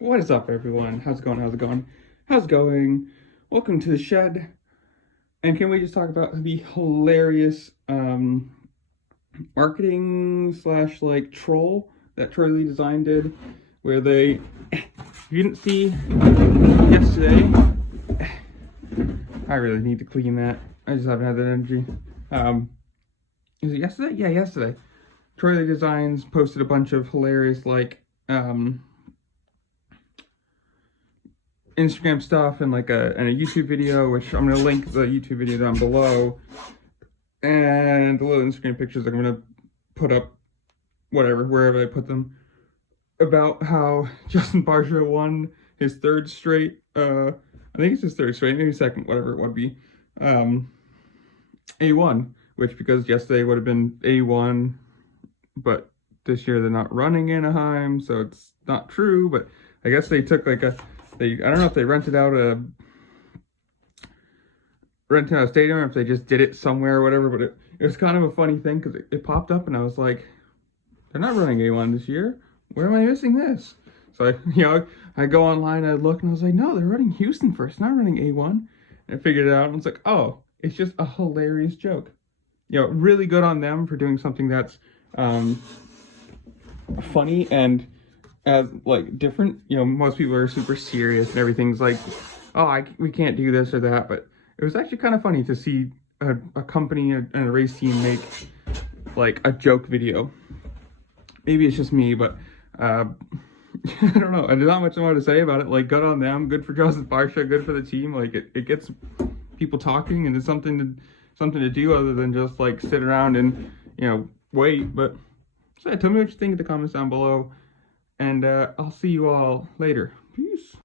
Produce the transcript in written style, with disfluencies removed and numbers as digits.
What is up, everyone? How's it going? How's it going? How's it going? Welcome to the shed. And can we just talk about the hilarious marketing slash like troll that Troy Lee Design did, where they, if you didn't see yesterday, I really need to clean that. I just haven't had that energy. Is it yesterday? Yeah, yesterday. Troy Lee Designs posted a bunch of hilarious like Instagram stuff and like a YouTube video, which I'm gonna link the YouTube video down below, and the little Instagram pictures that I'm gonna put up, wherever I put them, about how Justin Barcia won his third straight, I think it's his third straight, maybe second, whatever it would be, A1, which because yesterday would have been A1, but this year they're not running Anaheim, so it's not true. But I guess they took like I don't know if they rented out a stadium or if they just did it somewhere or whatever, but it was kind of a funny thing because it popped up and I was like, they're not running A1 this year. Where am I missing this? So I go online, I look, and I was like, no, they're running Houston first, not running A1. And I figured it out, and it's like, oh, it's just a hilarious joke. Really good on them for doing something that's funny and as like different. Most people are super serious and everything's like, oh, we can't do this or that, but it was actually kind of funny to see a company and a race team make like a joke video. Maybe it's just me, but I don't know. There's not much more to say about it. Like, good on them, good for Justin Barcia, good for the team. Like, it gets people talking, and it's something to do other than just like sit around and wait. But so yeah, tell me what you think in the comments down below, and I'll see you all later. Peace.